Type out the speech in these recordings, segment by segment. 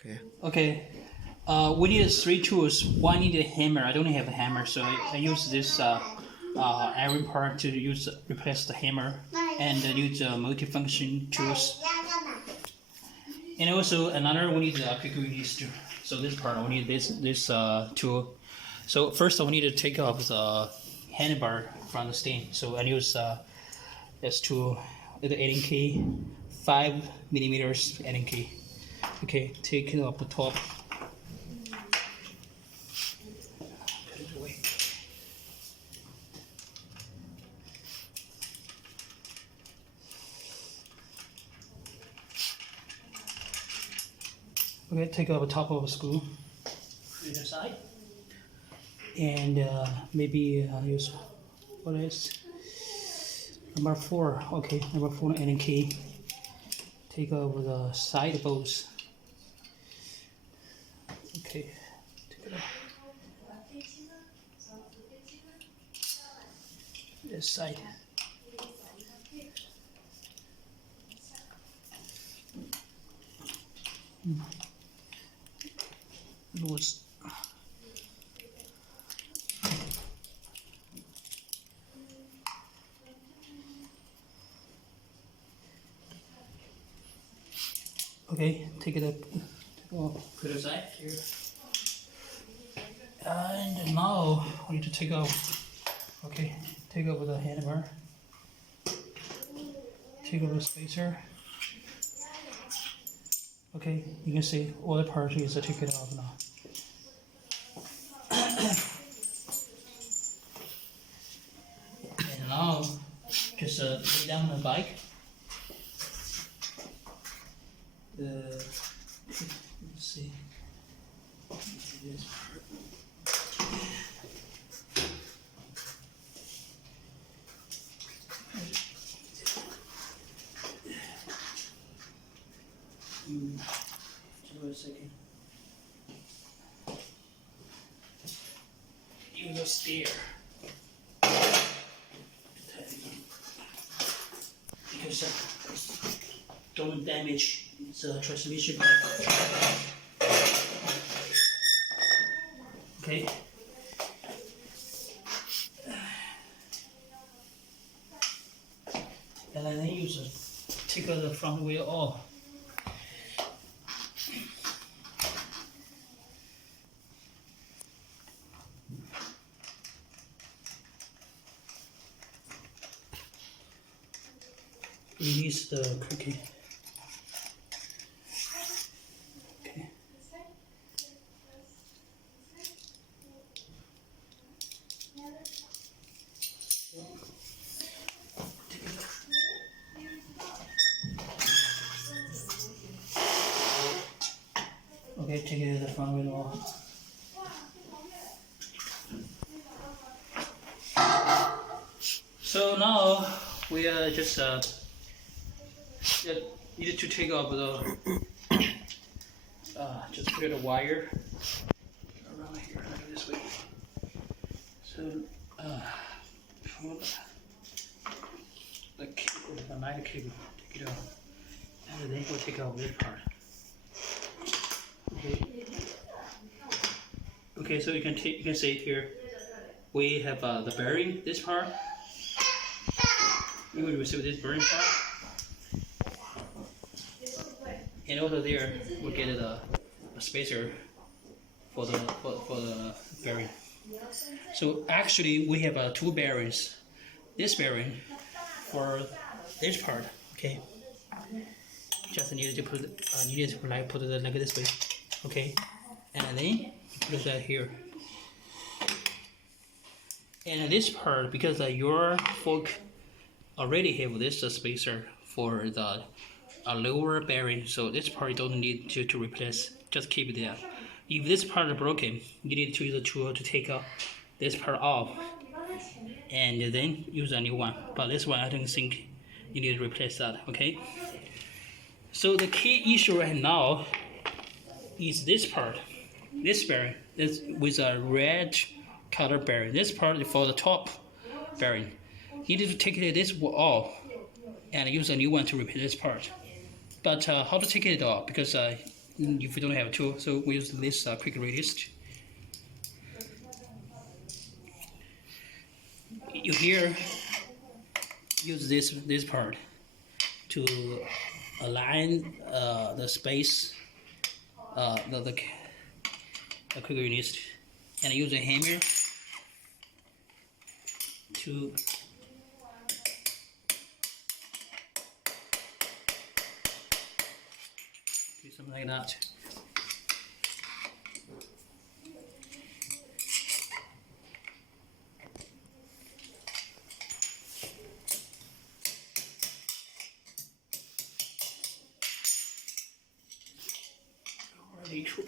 Okay. Okay. We need 3 tools. One need a hammer. I don't have a hammer, so I use this iron part to replace the hammer, and use multifunction tools. And also another we need quick release tool. So this part we need this tool. So first we need to take off the handbar from the stem. So I use this tool, the Allen key, 5mm Allen key. Okay, take it off the top. Put it away. Okay, take off the top of the screw. The other side. And maybe use what is number 4. Okay, number 4 Allen key. Take over the side bolts. Okay, take it off. This side. Loose. Okay, take it up. Put it aside here. And now we need to take off. Okay, take over the handbar. Take over the spacer. Okay, you can see all the parts is to take it off now. And now, just lay down the bike. Let's see. This part. Just a second. Use a steer. Because don't damage the transmission pipe. Okay. And then take the front wheel off. Release the cricket. Okay. Okay, take the front wheel off. So now we just needed to take off the just put a wire around here like this way. So pull the cable, the lighter cable, take it off, and then we'll take off this part. Okay. Okay, so you can see here we have the bearing, this part. We will receive this bearing part. And also there we get a spacer for the bearing. So actually we have 2 bearings. This bearing for this part. Okay. Just needed to put put it like this way. Okay. And then put that here. And this part, because your fork already have this spacer for the lower bearing, so this part you don't need to replace. Just keep it there. If this part is broken, you need to use a tool to take this part off, and then use a new one. But this one I don't think you need to replace that. Okay. So the key issue right now is this part, this bearing, this with a red color bearing. This part is for the top bearing. You need to take this off and use a new one to replace this part. But how to take it off? Because if you don't have a tool, so we use this quick release. You here use this part to align the space, the quick release, and use a hammer to do something like that. Already true.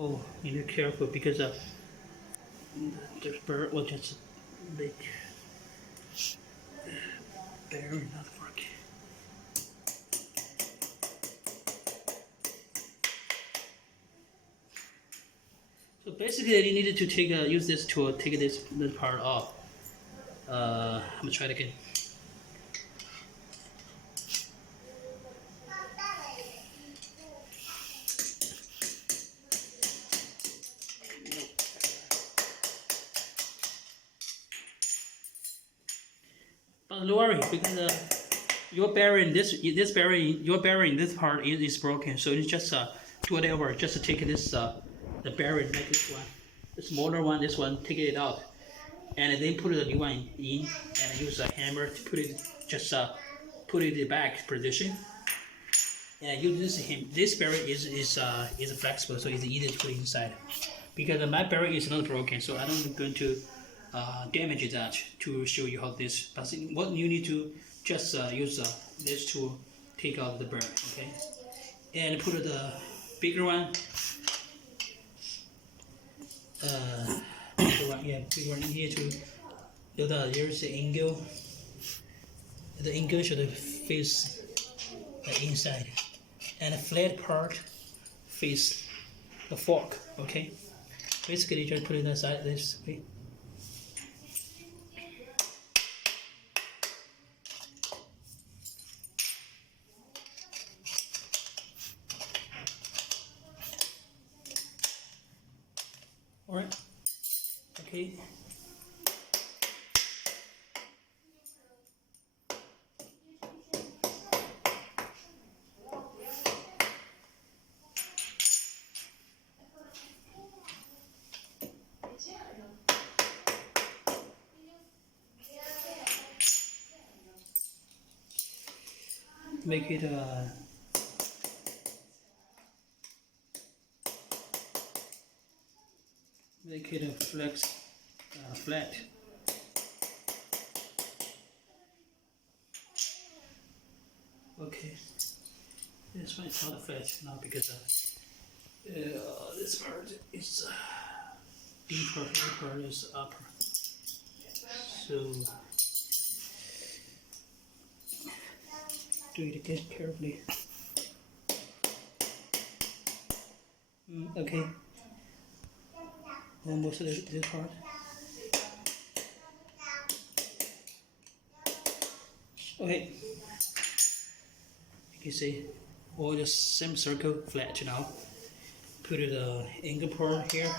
Oh, you need to be careful because the bird will just make bearing not work. So basically, you needed to take use this tool, take this part off. I'm gonna try it again. But don't worry, because your bearing, your bearing, this part is broken. So you just do whatever. Just take this the bearing like this one, the smaller one, this one, take it out, and then put the new one in, and use a hammer to put it put it in the back position. And use this bearing is flexible, so it's easy to put inside. Because my bearing is not broken, so I don't going to damage that to show you how this. But what you need to just use this to take out the bearing, okay? And put the bigger one. Bigger one, yeah, bigger one here to. Here's the angle. The angle should face the inside, and the flat part face the fork, okay? Basically, just put it aside this way. Alright, okay. Make it a flat. Okay, this one is not flat now because this part is deeper, this part is upper. So do it again carefully. Okay. Almost this part. Okay. You can see all the same circle flat now. Put the angle part here.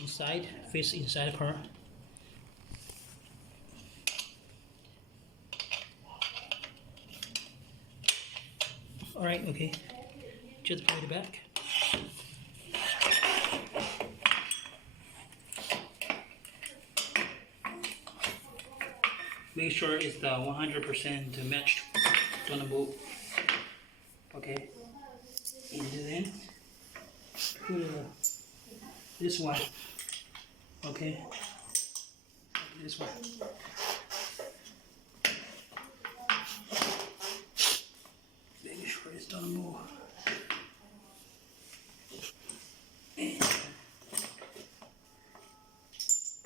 Inside, face inside part. Alright, okay. Just put it back. Make sure it's the 100% matched. Don't move. Okay. And then put this one. Okay, this one. Make sure it doesn't move. And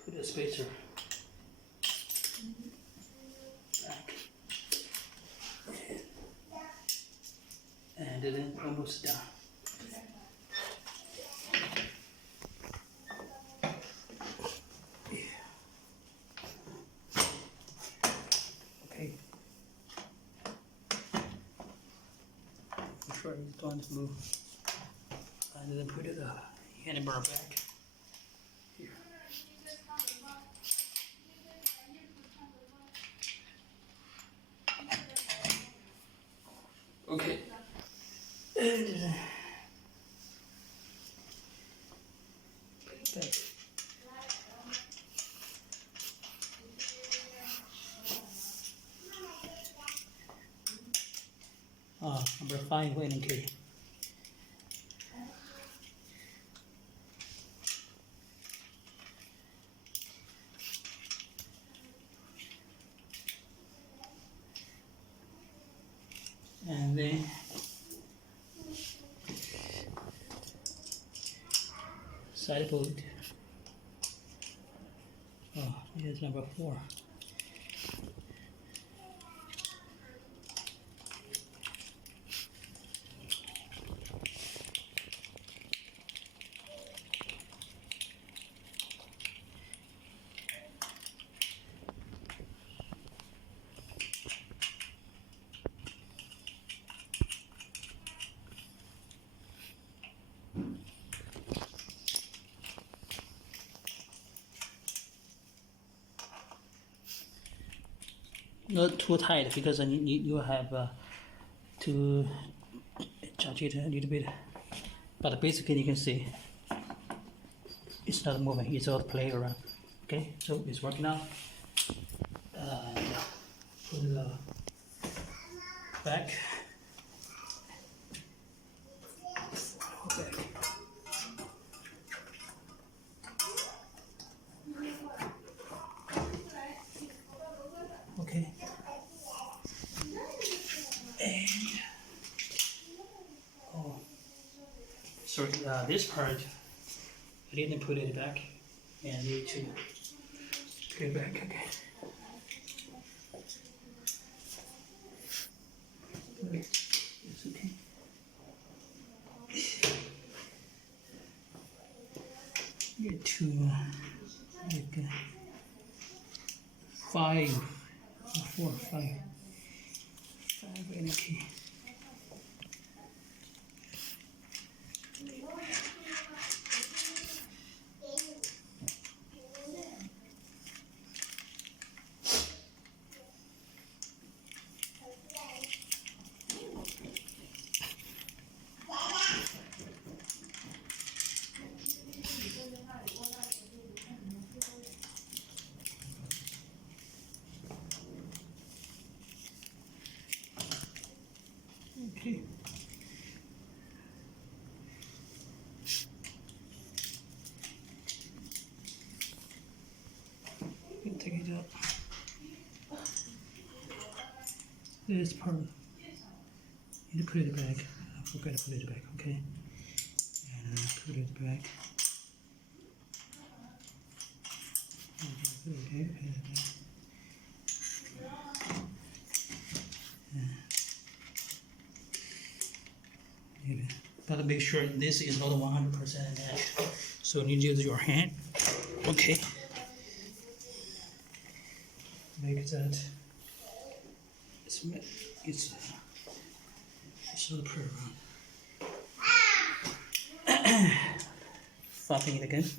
put a spacer back. And then almost down. Okay. Make sure it doesn't move. And then put the handbar back here. Okay. And put it back. Number 5 winning key. And then side bolt. Oh, here's number 4. Not too tight because you have to adjust it a little bit. But basically you can see it's not moving, it's all play around. Okay, so it's working now. Put it back. Okay. And sorry, this part I didn't put it back, and I need to put it back. Okay. It's okay. Get to like 5, 4, 5 any key. Okay. Take it out. This part, you need to put it back. I forgot to put it back, okay? And put it back. Okay, gotta make sure this is not 100% matched. So you need to use your hand. Okay. Make that. It's not pretty round. Flapping it again.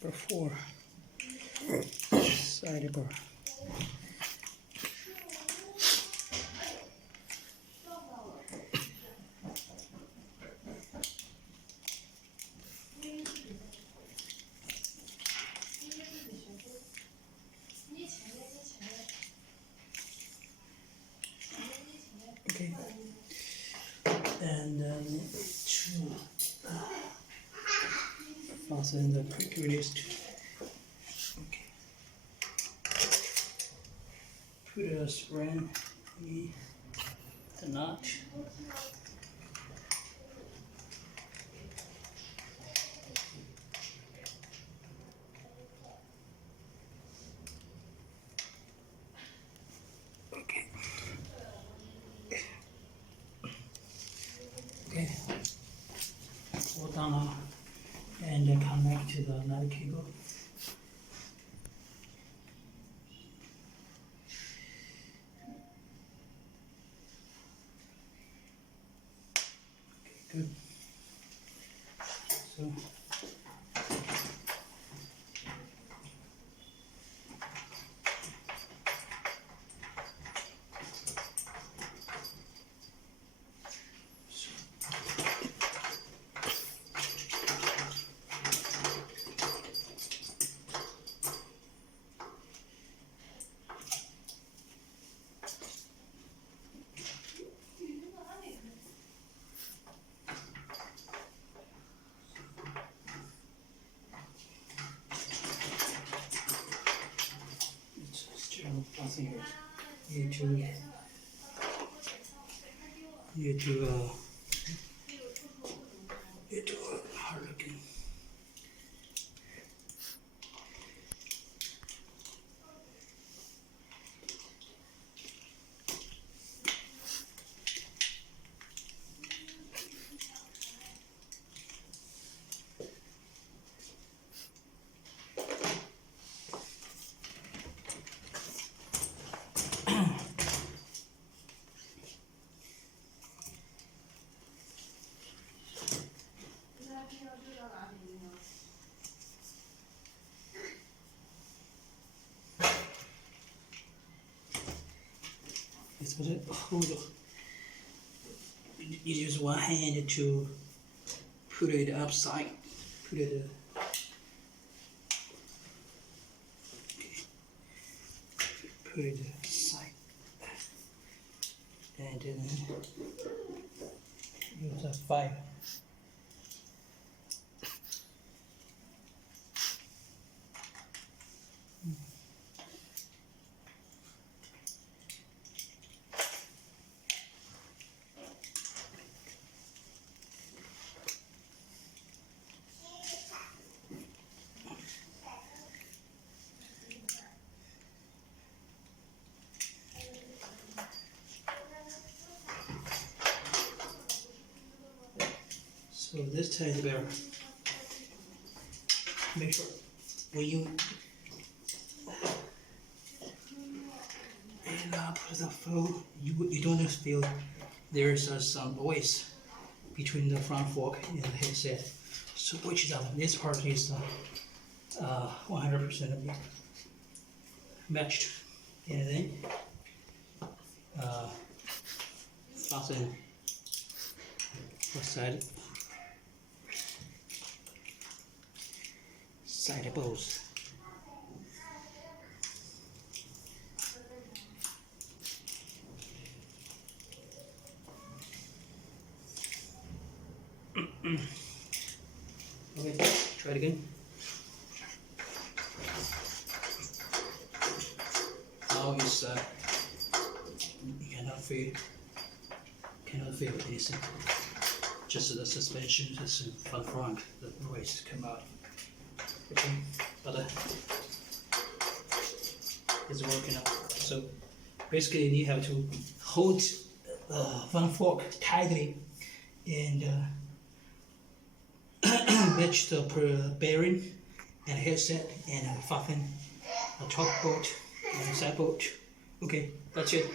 Number 4. Side bar. Fasten the quick release. Okay. Put a spring in the nut. Okay, pull down now and then connect to the nut cable. Okay, good. So nothing here. You do hard looking. So that hold on. You use one hand to put it upside. Put it. Put it aside. And then use a 5. So this time is better. Make sure when you put the fold, you don't just feel there's some noise between the front fork and the headset. So which this part is 100% matched. And then fasten the side bolts. Okay, try it again. Now it's you cannot feel anything. Just the suspension system from the front, the noise come out. Okay, but it's working out. So basically, you have to hold the front fork tightly and match the bearing and headset and fasten the top bolt and side bolt. Okay, that's it.